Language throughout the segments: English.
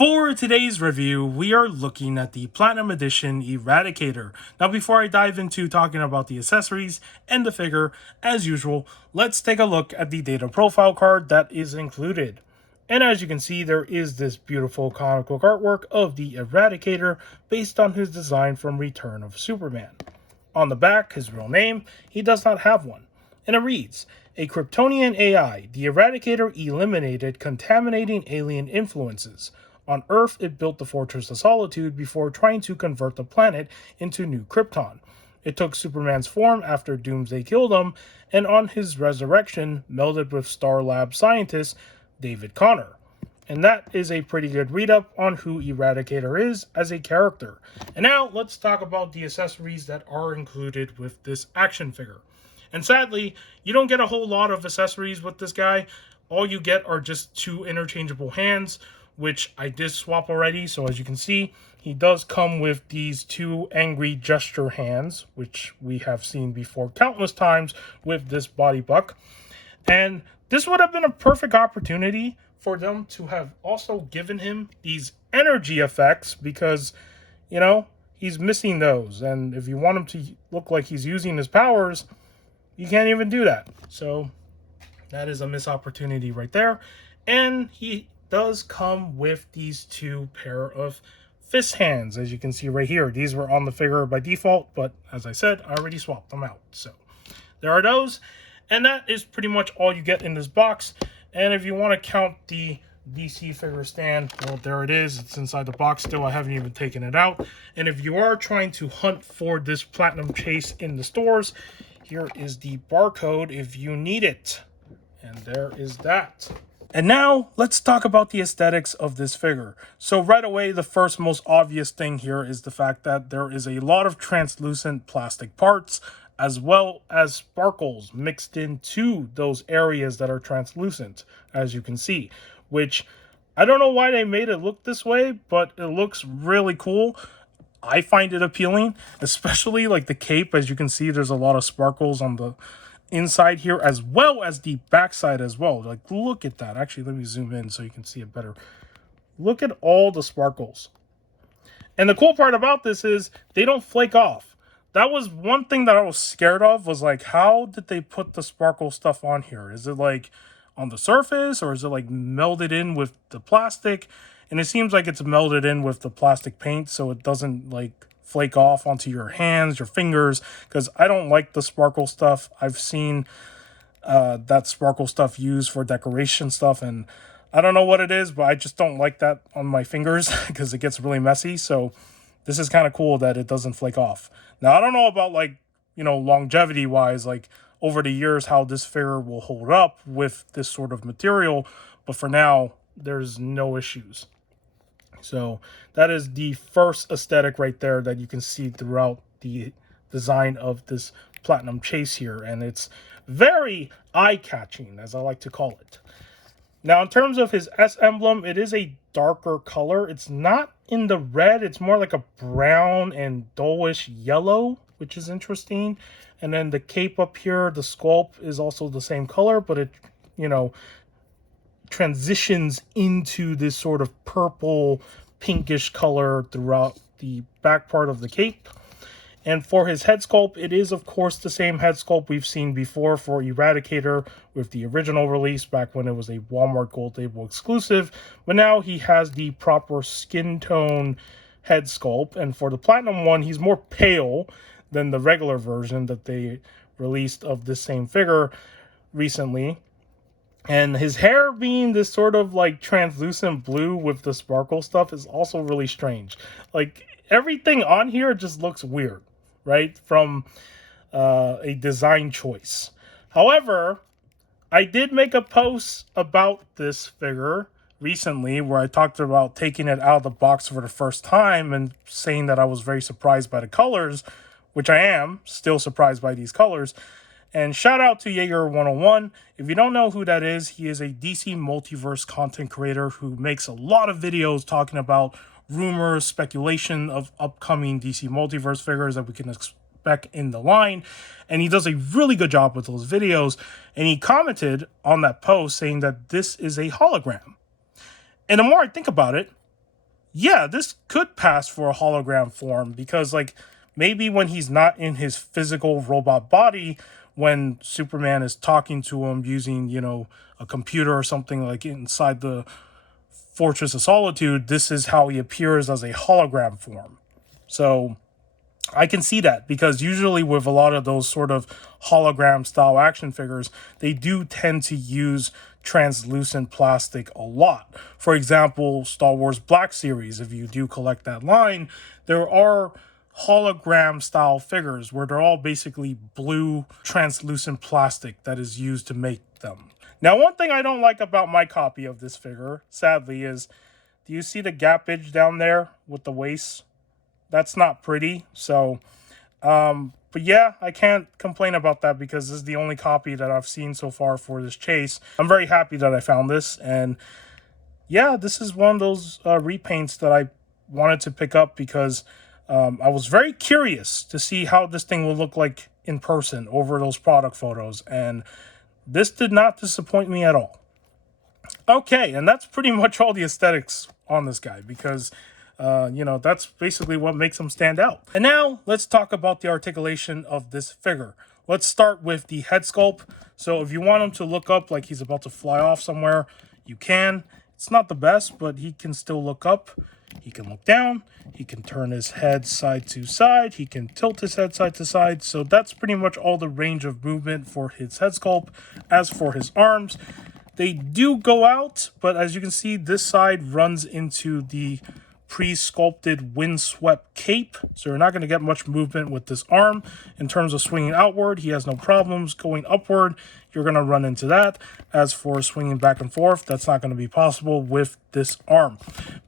For today's review, we are looking at the Platinum Edition Eradicator. Now, before I dive into talking about the accessories and the figure, as usual, let's take a look at the data profile card that is included. And as you can see, there is this beautiful comic book artwork of the Eradicator based on his design from Return of Superman. On the back, his real name, he does not have one. And it reads, a Kryptonian AI, the Eradicator eliminated contaminating alien influences. On Earth, it built the Fortress of Solitude before trying to convert the planet into New Krypton. It took Superman's form after Doomsday killed him, and on his resurrection, melded with Star Lab scientist David Connor. And that is a pretty good read-up on who Eradicator is as a character. And now, let's talk about the accessories that are included with this action figure. And sadly, you don't get a whole lot of accessories with this guy. All you get are just two interchangeable hands, which I did swap already. So as you can see, he does come with these two angry gesture hands, which we have seen before countless times with this body buck. And this would have been a perfect opportunity for them to have also given him these energy effects because, you know, he's missing those. And if you want him to look like he's using his powers, you can't even do that. So that is a missed opportunity right there. And he does come with these two pair of fist hands, as you can see right here. These were on the figure by default, but as I said, I already swapped them out. So there are those, and that is pretty much all you get in this box. And if you want to count the DC figure stand, well, there it is. It's inside the box still. I haven't even taken it out. And if you are trying to hunt for this Platinum Chase in the stores, here is the barcode if you need it. And there is that. And now, let's talk about the aesthetics of this figure. So right away, the first most obvious thing here is the fact that there is a lot of translucent plastic parts, as well as sparkles mixed into those areas that are translucent, as you can see. Which, I don't know why they made it look this way, but it looks really cool. I find it appealing, especially like the cape. As you can see, there's a lot of sparkles on the inside here, as well as the backside as well. Like, look at that. Actually, let me zoom in so you can see it better. Look at all the sparkles. And the cool part about this is they don't flake off. That was one thing that I was scared of, was like, how did they put the sparkle stuff on here? Is it like on the surface, or is it like melded in with the plastic? And it seems like it's melded in with the plastic paint, so it doesn't like flake off onto your hands, your fingers, because I don't like the sparkle stuff. I've seen that sparkle stuff used for decoration stuff, and I don't know what it is, but I just don't like that on my fingers because it gets really messy. So this is kind of cool that it doesn't flake off. Now, I don't know about, like, you know, longevity wise, like over the years, how this figure will hold up with this sort of material, but for now, there's no issues. So that is the first aesthetic right there that you can see throughout the design of this Platinum Chase here. And it's very eye-catching, as I like to call it. Now, in terms of his S emblem, it is a darker color. It's not in the red. It's more like a brown and dullish yellow, which is interesting. And then the cape up here, the sculpt is also the same color, but it, you know, transitions into this sort of purple pinkish color throughout the back part of the cape. And for his head sculpt, it is of course the same head sculpt we've seen before for Eradicator with the original release back when it was a Walmart Gold Label exclusive, but now he has the proper skin tone head sculpt. And for the Platinum one, he's more pale than the regular version that they released of this same figure recently. And his hair being this sort of like translucent blue with the sparkle stuff is also really strange. Like, everything on here just looks weird, right? From a design choice. However, I did make a post about this figure recently where I talked about taking it out of the box for the first time and saying that I was very surprised by the colors, which I am still surprised by these colors. And shout out to Jaeger101. If you don't know who that is, he is a DC Multiverse content creator who makes a lot of videos talking about rumors, speculation of upcoming DC Multiverse figures that we can expect in the line. And he does a really good job with those videos. And he commented on that post saying that this is a hologram. And the more I think about it, yeah, this could pass for a hologram form because, like, maybe when he's not in his physical robot body, when Superman is talking to him using, a computer or something like inside the Fortress of Solitude, this is how he appears as a hologram form. So I can see that because usually with a lot of those sort of hologram style action figures, they do tend to use translucent plastic a lot. For example, Star Wars Black Series, if you do collect that line, there are hologram style figures where they're all basically blue translucent plastic that is used to make them. Now, one thing I don't like about my copy of this figure, sadly, is do you see the gappage down there with the waist? That's not pretty. So, but yeah, I can't complain about that because this is the only copy that I've seen so far for this chase. I'm very happy that I found this. And yeah, this is one of those repaints that I wanted to pick up because I was very curious to see how this thing will look like in person over those product photos. And this did not disappoint me at all. Okay, and that's pretty much all the aesthetics on this guy because, that's basically what makes him stand out. And now let's talk about the articulation of this figure. Let's start with the head sculpt. So if you want him to look up like he's about to fly off somewhere, you can. It's not the best, but he can still look up. He can look down. He can turn his head side to side. He can tilt his head side to side. So that's pretty much all the range of movement for his head sculpt. As for his arms, they do go out, but as you can see, this side runs into the pre-sculpted windswept cape, so you're not going to get much movement with this arm. In terms of swinging outward, he has no problems. Going upward, you're going to run into that. As for swinging back and forth, that's not going to be possible with this arm.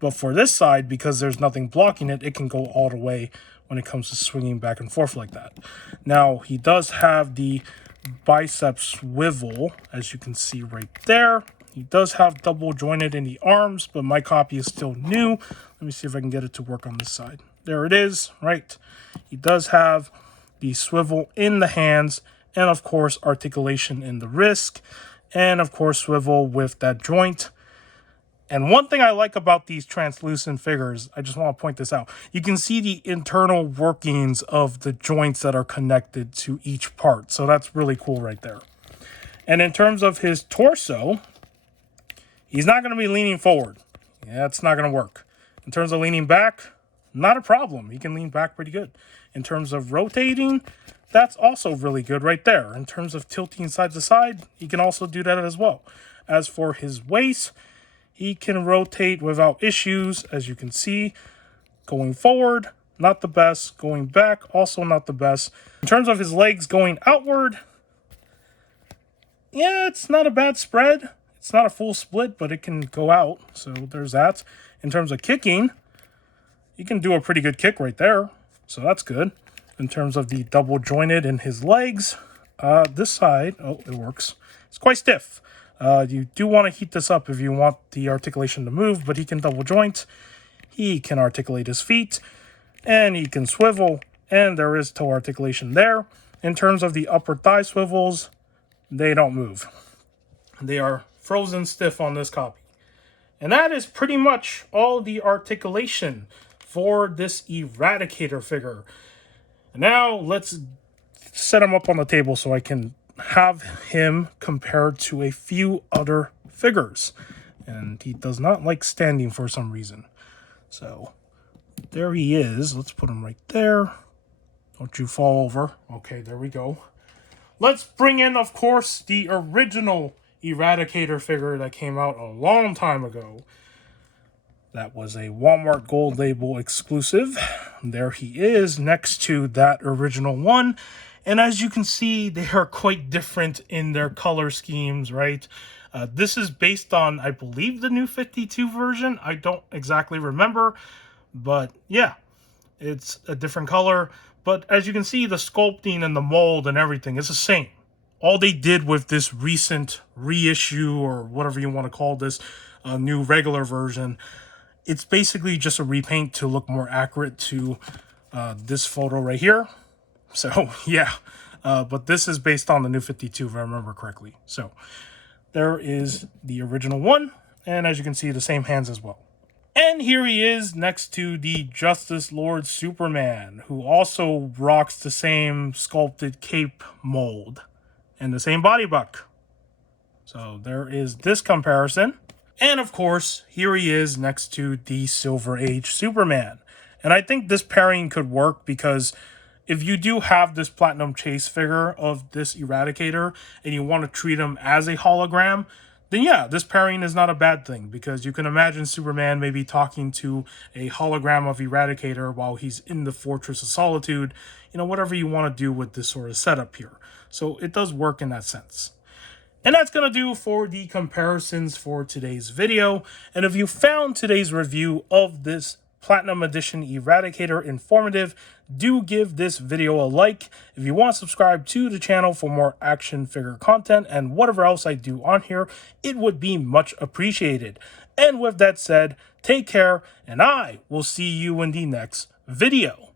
But for this side, because there's nothing blocking it, it can go all the way when it comes to swinging back and forth like that. Now, he does have the bicep swivel, as you can see right there. He does have double jointed in the arms, but my copy is still new. Let me see if I can get it to work on this side. There it is, right? He does have the swivel in the hands, and of course articulation in the wrist, and of course swivel with that joint. And one thing I like about these translucent figures, I just want to point this out. You can see the internal workings of the joints that are connected to each part. So that's really cool right there. And in terms of his torso, he's not going to be leaning forward. Yeah, it's not going to work. In terms of leaning back, not a problem. He can lean back pretty good. In terms of rotating, that's also really good right there. In terms of tilting side to side, he can also do that as well. As for his waist, he can rotate without issues, as you can see. Going forward, not the best. Going back, also not the best. In terms of his legs going outward, yeah, it's not a bad spread. It's not a full split, but it can go out. So there's that. In terms of kicking, he can do a pretty good kick right there. So that's good. In terms of the double jointed in his legs, this side, oh, it works. It's quite stiff. You do want to heat this up if you want the articulation to move, but he can double joint. He can articulate his feet, and he can swivel, and there is toe articulation there. In terms of the upper thigh swivels, they don't move. They are frozen stiff on this copy. And that is pretty much all the articulation for this Eradicator figure. Now let's set him up on the table so I can have him compared to a few other figures. And he does not like standing for some reason. So there he is. Let's put him right there. Don't you fall over. Okay, there we go. Let's bring in, of course, the original Eradicator figure that came out a long time ago. That was a Walmart Gold Label exclusive. There he is next to that original one. And as you can see, they are quite different in their color schemes, right? This is based on, I believe, the new 52 version. I don't exactly remember. But yeah, it's a different color. But as you can see, the sculpting and the mold and everything is the same. All they did with this recent reissue, or whatever you want to call this, new regular version, it's basically just a repaint to look more accurate to this photo right here. So, yeah. But this is based on the new 52, if I remember correctly. So, there is the original one. And as you can see, the same hands as well. And here he is next to the Justice Lord Superman, who also rocks the same sculpted cape mold and the same body buck. So there is this comparison. And of course, here he is next to the Silver Age Superman. And I think this pairing could work because if you do have this Platinum Chase figure of this Eradicator and you want to treat him as a hologram, then yeah, this pairing is not a bad thing, because you can imagine Superman maybe talking to a hologram of Eradicator while he's in the Fortress of Solitude, whatever you want to do with this sort of setup here. So it does work in that sense. And that's going to do for the comparisons for today's video. And if you found today's review of this Platinum Edition Eradicator informative, do give this video a like. If you want to subscribe to the channel for more action figure content and whatever else I do on here, it would be much appreciated. And with that said, take care, and I will see you in the next video.